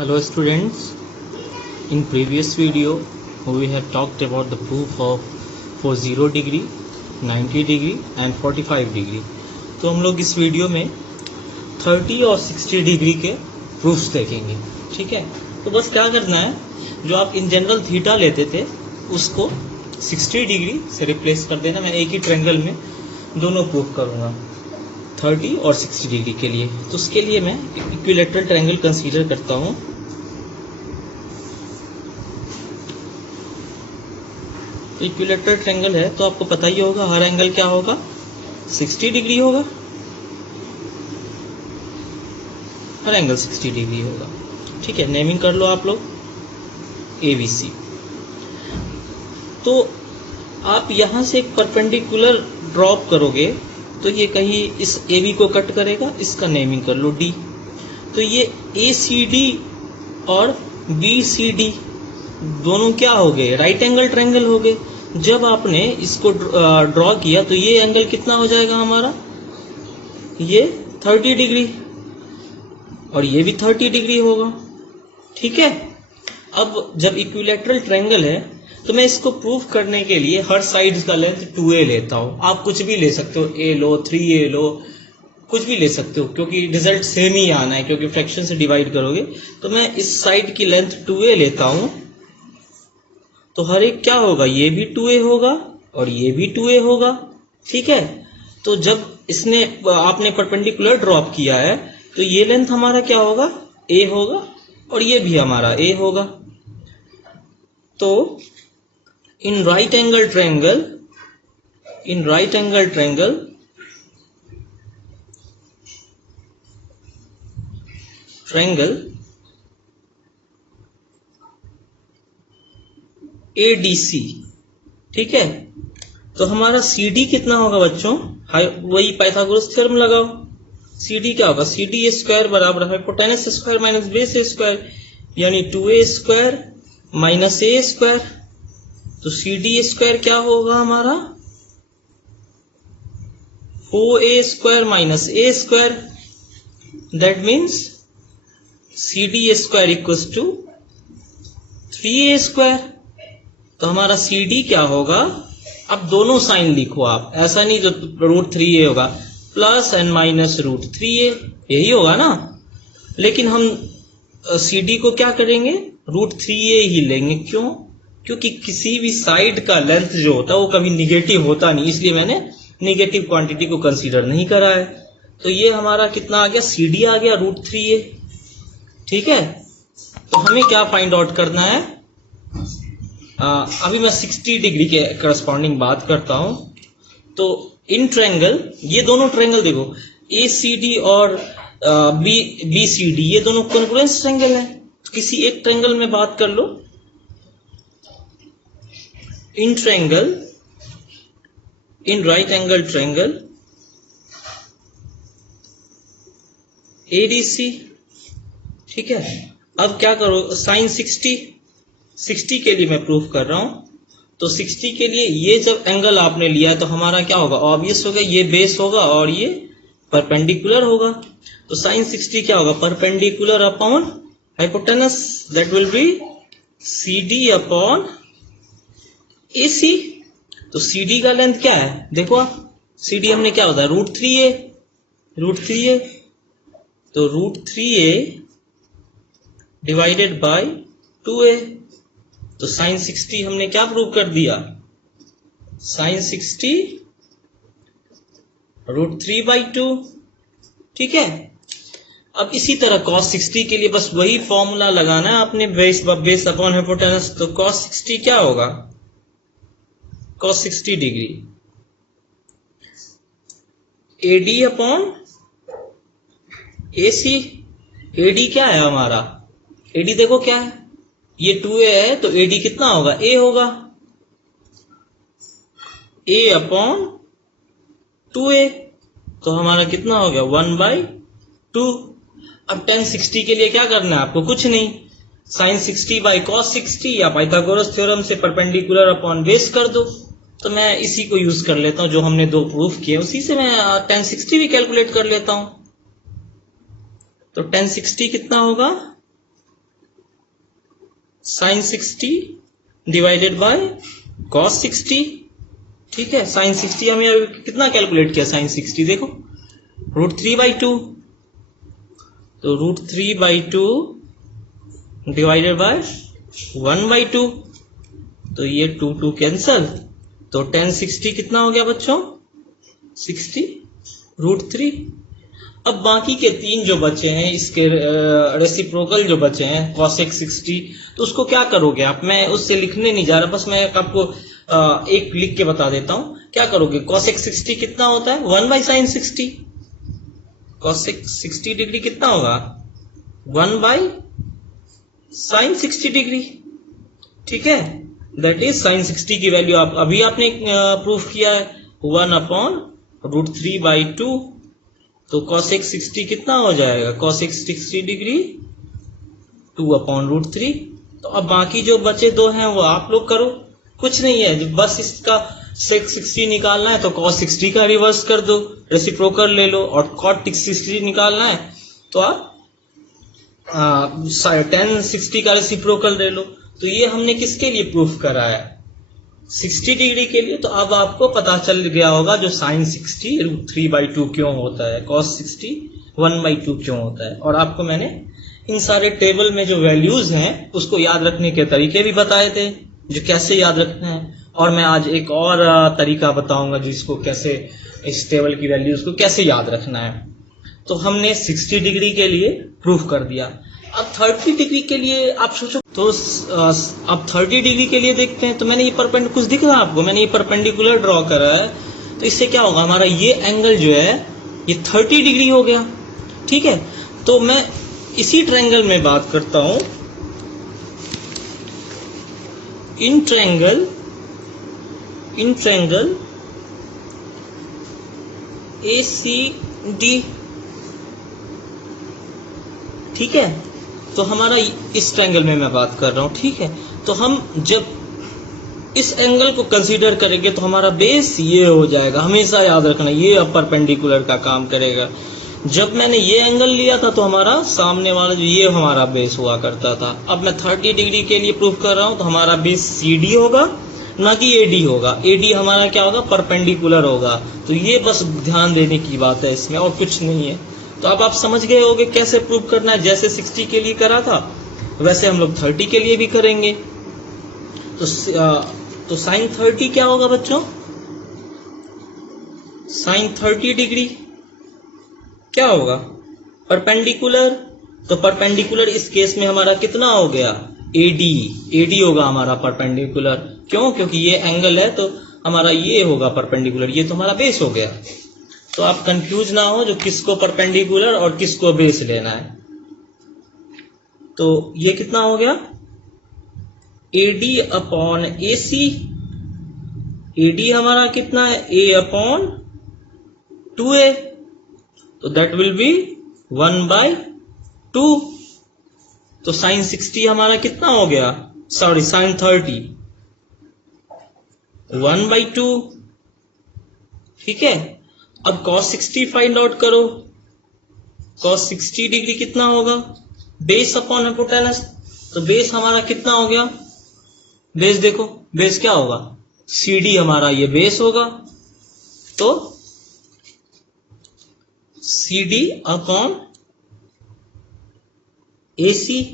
Hello students, in previous video we have talked about the proof of for 0 degree, 90 degree and 45 degree. तो हम लोग इस video में 30 और 60 डिग्री के प्रूफ्स देखेंगे. ठीक है, तो बस क्या करना है, जो आप इन जनरल थीटा लेते थे उसको 60 डिग्री से रिप्लेस कर देना. मैं एक ही ट्रायंगल में दोनों प्रूफ करूँगा 30 और 60 डिग्री के लिए. तो उसके लिए मैं इक्विलैटरल ट्रायंगल कंसीडर करता हूँ. इक्विलैटरल ट्रायंगल है तो आपको पता ही होगा हर एंगल क्या होगा, 60 डिग्री होगा. हर एंगल 60 डिग्री होगा. ठीक है, नेमिंग कर लो आप लोग ABC. तो आप यहां से एक परपेंडिकुलर ड्रॉप करोगे तो ये कहीं इस AB को कट करेगा, इसका नेमिंग कर लो D. तो ये ACD और BCD दोनों क्या हो गए, राइट एंगल ट्रायंगल हो गए. जब आपने इसको ड्रॉ किया तो ये एंगल कितना हो जाएगा हमारा, ये 30 डिग्री और ये भी 30 डिग्री होगा. ठीक है, अब जब इक्विलैटरल ट्रायंगल है तो मैं इसको प्रूफ करने के लिए हर साइड का लेंथ 2a लेता हूं. आप कुछ भी ले सकते हो, a लो, 3a लो, कुछ भी ले सकते हो, क्योंकि रिजल्ट सेम ही आना है, क्योंकि फ्रैक्शन से डिवाइड करोगे. तो मैं इस साइड की लेंथ 2a लेता हूं. तो हर एक क्या होगा, ये भी 2a होगा और ये भी 2a होगा. ठीक है, तो जब इसने आपने परपेंडिकुलर ड्रॉप किया है तो ये लेंथ हमारा क्या होगा, a होगा और ये भी हमारा a होगा. तो इन राइट एंगल ट्रायंगल ADC. ठीक है, तो हमारा CD कितना होगा बच्चों, वही पाइथागोरस थ्योरम लगाओ. CD क्या होगा, CD स्क्वायर बराबर है hypotenuse square minus base square, यानी 2a square minus a square. तो CD स्क्वायर क्या होगा हमारा, 4a square minus a square. That means CD square equals to 3a square. तो हमारा CD क्या होगा, अब दोनों साइन लिखो आप, ऐसा नहीं जो √3a होगा, प्लस एंड माइनस √3a, यही होगा ना. लेकिन हम CD को क्या करेंगे, √3a ही लेंगे. क्यों, क्योंकि किसी भी साइड का लेंथ जो होता है वो कभी निगेटिव होता नहीं, इसलिए मैंने निगेटिव क्वांटिटी को कंसीडर नहीं करा है. तो ये हमारा कितना आ गया, CD आ गया √3a. ठीक है, तो हमें क्या फाइंड आउट करना है, अभी मैं 60 डिग्री के करस्पॉन्डिंग बात करता हूं. तो इन ट्रायंगल, ये दोनों ट्रायंगल देखो, ACD और BCD ये दोनों कॉन्ग्रुएंस ट्रायंगल है. किसी एक ट्रायंगल में बात कर लो. In right angle triangle ADC. ठीक है, अब क्या करो, साइन 60 के लिए मैं प्रूफ कर रहा हूं. तो 60 के लिए ये जब एंगल आपने लिया तो हमारा क्या होगा, ऑब्वियस होगा, ये बेस होगा और ये परपेंडिकुलर होगा. तो साइन 60 क्या होगा, perpendicular upon hypotenuse, that will be CD upon AC. तो CD का लेंथ क्या है, देखो आप, CD हमने क्या होता है, √3a. तो √3a डिवाइडेड बाय 2a. तो साइन 60 हमने क्या प्रूव कर दिया, साइन 60 √3/2. ठीक है, अब इसी तरह cos 60 के लिए बस वही फॉर्मूला लगाना है आपने, बेस अपॉन हाइपोटेनस. तो cos 60 क्या होगा, cos 60 degree AD upon AC. AD क्या है हमारा, AD देखो क्या है, ये 2a है तो AD कितना होगा, A होगा, A अपॉन 2a. तो हमारा कितना हो गया, 1/2. अब tan 60 के लिए क्या करना है आपको, कुछ नहीं, sin 60 बाई cos 60 या पाइथागोरस थ्योरम से परपेंडिकुलर अपॉन बेस कर दो. तो मैं इसी को यूज कर लेता हूं, जो हमने दो प्रूफ किए उसी से मैं tan 60 भी कैलकुलेट कर लेता हूं. तो tan 60 कितना होगा, साइन 60 डिवाइडेड बाय कॉस 60। ठीक है, साइन 60 हमें अभी कितना कैलकुलेट किया, साइन 60 देखो √3/2, तो √3/2 डिवाइडेड बाय 1/2, तो ये 2 कैंसल, तो tan 60 कितना हो गया बच्चों, 60 √3। अब बाकी के 3 जो बचे हैं इसके रेसिप्रोकल जो बचे हैं cosec 60, तो उसको क्या करोगे आप, मैं उससे लिखने नहीं जा रहा, बस मैं आपको एक लिख के बता देता हूं क्या करोगे। cosec 60 कितना होता है, 1/sin 60, cosec 60 डिग्री कितना होगा, 1/sin 60 डिग्री। ठीक है, दैट इज sin 60 की वैल्यू आप अभी आपने प्रूफ किया है 1/√3/2, तो cosec 60 कितना हो जाएगा, cosec 60 डिग्री 2/√3। तो अब बाकी जो बचे 2 हैं वो आप लोग करो, कुछ नहीं है, बस इसका sec 60 निकालना है तो cos 60 का रिवर्स कर दो, रेसिप्रोकल ले लो, और cot 60 निकालना है तो आप tan 60 का रेसिप्रोकल ले लो। तो ये हमने किसके लिए प्रूफ करा है, 60 डिग्री के लिए। तो अब आपको पता चल गया होगा जो sin 60 √3/2 क्यों होता है, cos 60 1/2 क्यों होता है, और आपको मैंने इन सारे टेबल में जो वैल्यूज हैं उसको याद रखने के तरीके भी बताए थे, जो कैसे याद रखना है। और मैं आज एक और तरीका बताऊंगा जिसको कैसे इस टेबल की वैल्यूज को कैसे याद रखना है। तो हमने 60 डिग्री के लिए प्रूफ कर दिया। अब 30 डिग्री के लिए आप सोचो, तो अब 30 डिग्री के लिए देखते हैं। तो मैंने ये परपेंडिकुलर, कुछ दिख रहा है आपको, मैंने ये परपेंडिकुलर ड्रॉ करा है, तो इससे क्या होगा, हमारा ये एंगल जो है ये 30 डिग्री हो गया। ठीक है, तो मैं इसी ट्रायंगल में बात करता हूं, इन ट्रायंगल ACD। ठीक है, तो हमारा इस ट्रायंगल में मैं बात कर रहा हूं। ठीक है, तो हम जब इस एंगल को कंसीडर करेंगे तो हमारा बेस ये हो जाएगा, हमेशा याद रखना, ये अब परपेंडिकुलर का काम करेगा। जब मैंने ये एंगल लिया था तो हमारा सामने वाला जो ये हमारा बेस हुआ करता था। अब मैं 30 डिग्री के लिए प्रूफ कर रहा हूं, तो हमारा बेस CD होगा, ना कि AD होगा। AD हमारा क्या होगा, परपेंडिकुलर होगा। तो ये बस ध्यान देने की बात है इसमें, और कुछ नहीं है। तो अब आप समझ गए होंगे कैसे प्रूव करना है, जैसे 60 के लिए करा था वैसे हम लोग 30 के लिए भी करेंगे। तो साइन 30 क्या होगा बच्चों, साइन 30 डिग्री क्या होगा, परपेंडिकुलर। तो परपेंडिकुलर इस केस में हमारा कितना हो गया, AD होगा हमारा परपेंडिकुलर। क्यों, क्योंकि ये एंगल है तो हमारा ये होगा परपेंडिकुलर, ये तो हमारा बेस हो गया। तो आप कंफ्यूज ना हो जो किसको परपेंडिकुलर और किसको बेस लेना है। तो ये कितना हो गया, AD/AC। AD हमारा कितना है, A/2A, तो दैट विल बी 1/2। तो साइन 60 हमारा कितना हो गया, सॉरी साइन 30 1/2। ठीक है, अब cos 60 फाइंड आउट करो। cos 60 डिग्री कितना होगा, बेस अपॉन हाइपोटेनस। तो बेस हमारा कितना हो गया, बेस देखो, बेस क्या होगा, CD हमारा ये बेस होगा, तो CD/AC।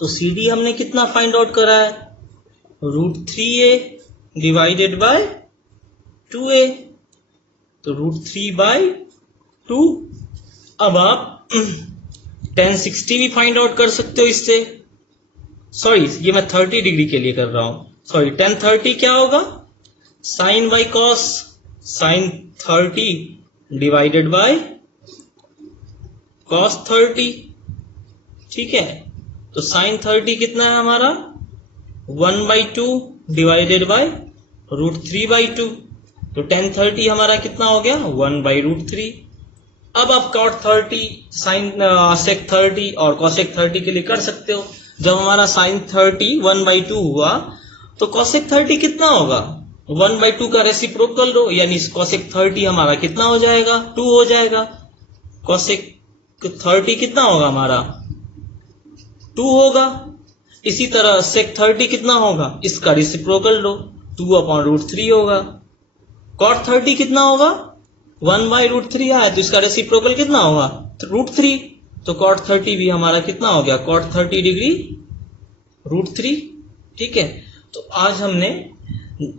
तो CD हमने कितना फाइंड आउट करा है, √3A डिवाइडेड बाय 2A, तो √3/2। अब आप tan 60 भी फाइंड आउट कर सकते हो इससे। सॉरी, ये मैं 30 डिग्री के लिए कर रहा हूं, सॉरी। tan 30 क्या होगा, sine by cos, sine 30 divided by cos 30। ठीक है, तो साइन 30 कितना है हमारा, 1/2 डिवाइडेड बाय √3/2। तो tan 30 हमारा कितना हो गया, 1/√3। अब आप cot 30, साइन sec 30 और cosec 30 के लिए कर सकते हो। जब हमारा साइन 30 1/2 हुआ तो cosec 30 कितना होगा, 1/2 का रेसिप्रोकल लो, यानी cosec 30 हमारा कितना हो जाएगा, 2 हो जाएगा। cosec 30 कितना होगा हमारा, 2 होगा। इसी तरह sec 30 कितना होगा, इसका रेसिप्रोकल लो, 2/√3 होगा। cot 30 कितना होगा, 1/√3 आया तो इसका रेसिप्रोकल कितना होगा, √3। तो cot 30 भी हमारा कितना हो गया, cot 30 डिग्री √3। ठीक है, तो आज हमने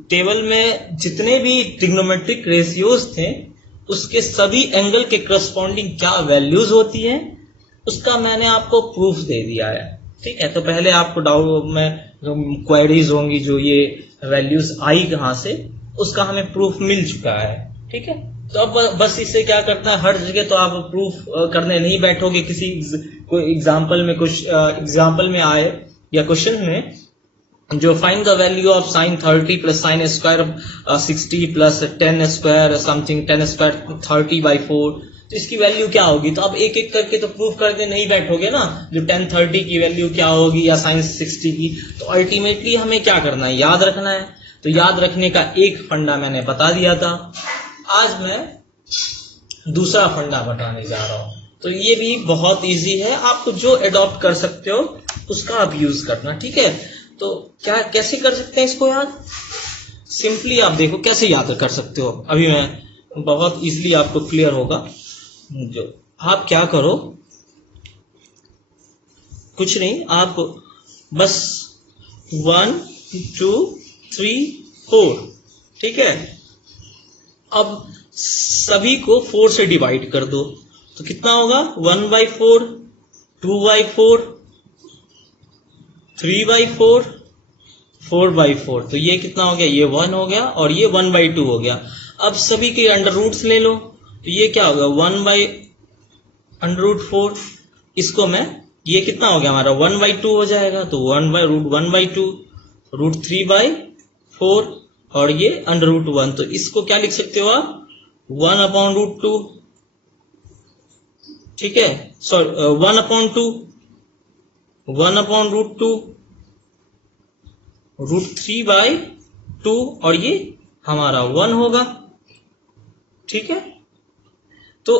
टेबल में जितने भी ट्रिग्नोमेट्रिक रेशियोज थे उसके सभी एंगल के करस्पॉन्डिंग क्या वैल्यूज होती हैं उसका मैंने आपको प्रूफ दे दिया है। ठीक है, तो पहले आपको डाउट में क्वेरीज होंगी जो ये वैल्यूज आई कहाँ से, उसका हमें प्रूफ मिल चुका है। ठीक है, तो अब बस इससे क्या करना है, हर जगह तो आप प्रूफ करने नहीं बैठोगे, किसी कोई एग्जाम्पल में कुछ एग्जाम्पल में आए या क्वेश्चन में जो find the value of sine 30 plus sine square 60 plus ten square something 10 square 30/4, तो इसकी वैल्यू क्या होगी। तो अब एक एक करके तो प्रूफ करने नहीं बैठोगे ना, जो 1030 की वैल्यू क्या होगी या साइन 60 की। तो अल्टीमेटली हमें क्या करना है, याद रखना है। तो याद रखने का एक फंडा मैंने बता दिया था, आज मैं दूसरा फंडा बताने जा रहा हूं। तो ये भी बहुत इजी है, आप जो एडॉप्ट कर सकते हो उसका आप यूज करना। ठीक है, तो क्या कैसे कर सकते हैं इसको याद, सिंपली आप देखो कैसे याद कर सकते हो। अभी मैं बहुत इजीली आपको क्लियर होगा। जो आप क्या करो, कुछ नहीं, आप बस 1 2 3 4, ठीक है, अब सभी को 4 से डिवाइड कर दो तो कितना होगा, 1/4 2/4 3/4 4/4, तो ये कितना हो गया, ये 1 हो गया और ये 1/2 हो गया। अब सभी के अंडर रूट्स ले लो, तो ये क्या होगा 1/√4, इसको मैं, ये कितना हो गया हमारा 1/2 हो जाएगा, तो 1/√1/2 √3/4 और ये √1, तो इसको क्या लिख सकते हो आप 1/√2। ठीक है, सॉरी 1/2 1/√2 √3/2 और ये हमारा 1 होगा। ठीक है, तो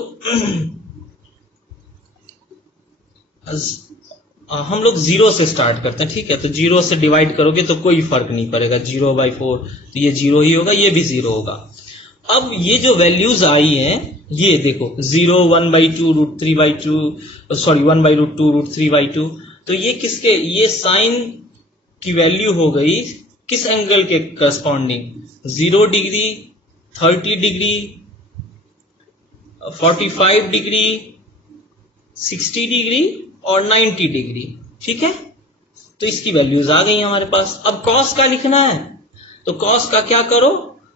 हम लोग 0 से स्टार्ट करते हैं। ठीक है, तो 0 से डिवाइड करोगे तो कोई फर्क नहीं पड़ेगा, 0/4 तो ये 0 ही होगा, ये भी 0 होगा। अब ये जो वैल्यूज आई हैं ये देखो 0 1/2 √3/2 सॉरी 1/√2 √3/2, तो ये किसके, ये साइन की वैल्यू हो गई किस एंगल के corresponding, 0 degree 30 degree 45 degree 60 degree और 90 डिग्री। ठीक है, तो इसकी वैल्यूज आ गई हमारे पास। अब कॉस का लिखना है, तो कॉस का क्या करो,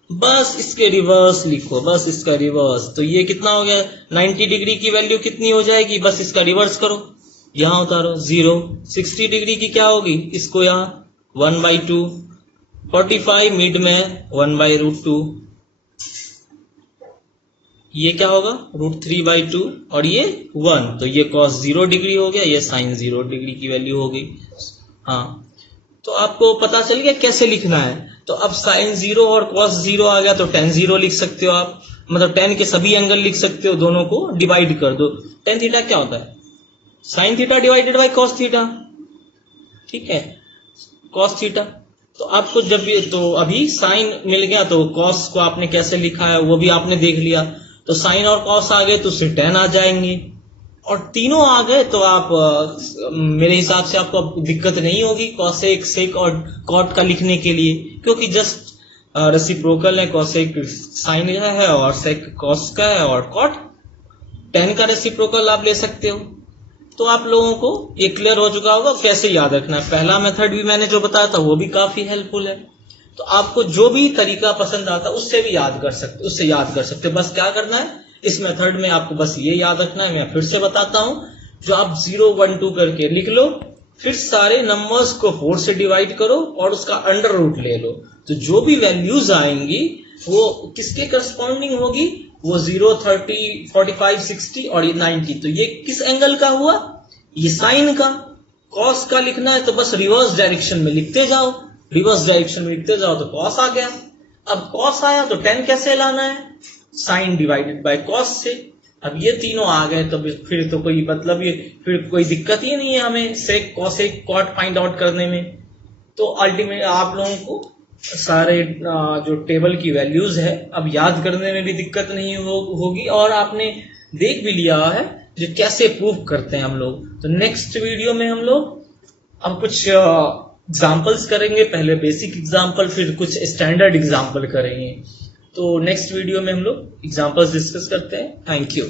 बस इसके रिवर्स लिखो, बस इसका रिवर्स। तो ये कितना हो गया, 90 डिग्री की वैल्यू कितनी हो जाएगी, बस इसका रिवर्स करो, यहां उतारो 0। 60 डिग्री की क्या होगी, इसको यहां 1/2, 45 मिड में 1/√2, ये क्या होगा √3/2 और ये 1, तो ये cos 0 डिग्री हो गया, ये sin 0 डिग्री की वैल्यू हो गई। हाँ, तो आपको पता चल गया कैसे लिखना है। तो अब sin 0 और cos 0 आ गया तो tan 0 लिख सकते हो आप, मतलब tan के सभी एंगल लिख सकते हो, दोनों को डिवाइड कर दो। tan थीटा क्या होता है, sin theta divided by cos theta. ठीक है, cos थीटा, तो आपको जब भी, तो अभी sin मिल गया तो cos को आपने कैसे लिखा है वो भी आपने देख लिया। तो sin और cos आ गए तो उससे tan आ जाएंगे, और तीनों आ गए तो आप मेरे हिसाब से आपको दिक्कत नहीं होगी cosec sec और cot का लिखने के लिए, क्योंकि जस्ट रेसिप्रोकल है, cosec sin का है और sec cos का है और cot tan का रेसिप्रोकल आप ले सकते हो। तो आप लोगों को ये क्लियर हो चुका होगा कैसे याद रखना है। पहला मेथड भी मैंने जो बताया था वो भी काफी हेल्पफुल है, तो आपको जो भी तरीका पसंद आता उससे भी याद कर सकते, उससे याद कर सकते। बस क्या करना है, इस मेथड में आपको बस ये याद रखना है, मैं फिर से बताता हूं, जो आप 0 1 2 करके लिख लो, फिर सारे नंबर्स को 4 से डिवाइड करो और उसका अंडर रूट ले लो, तो जो भी वैल्यूज आएंगी वो किसके करस्पॉन्डिंग होगी, वो 0 30 45 60 और ये 90। तो ये किस एंगल का हुआ, ये साइन का। कॉस का लिखना है तो बस रिवर्स डायरेक्शन में लिखते जाओ, रिवर्स डायरेक्शन में लिखते जाओ तो कॉस आ गया। अब कॉस आया तो tan कैसे लाना है, साइन डिवाइडेड बाय कॉस से, अब ये तीनों आ गए तो फिर तो कोई मतलब ये फिर कोई दिक्कत ही नहीं है हमें sec cosec cot find out करने में। तो अल्टीमेट आप लोगों को सारे जो टेबल की वैल्यूज है अब याद करने में भी दिक्कत नहीं होगी और आपने देख भी लिया है जो कैसे प्रूव करते हैं हम लोग। तो नेक्स्ट वीडियो में हम लोग अब कुछ एग्जाम्पल्स करेंगे, पहले बेसिक एग्जाम्पल फिर कुछ स्टैंडर्ड एग्जाम्पल करेंगे। तो नेक्स्ट वीडियो में हम लोग एग्जाम्पल्स डिस्कस करते हैं। Thank you.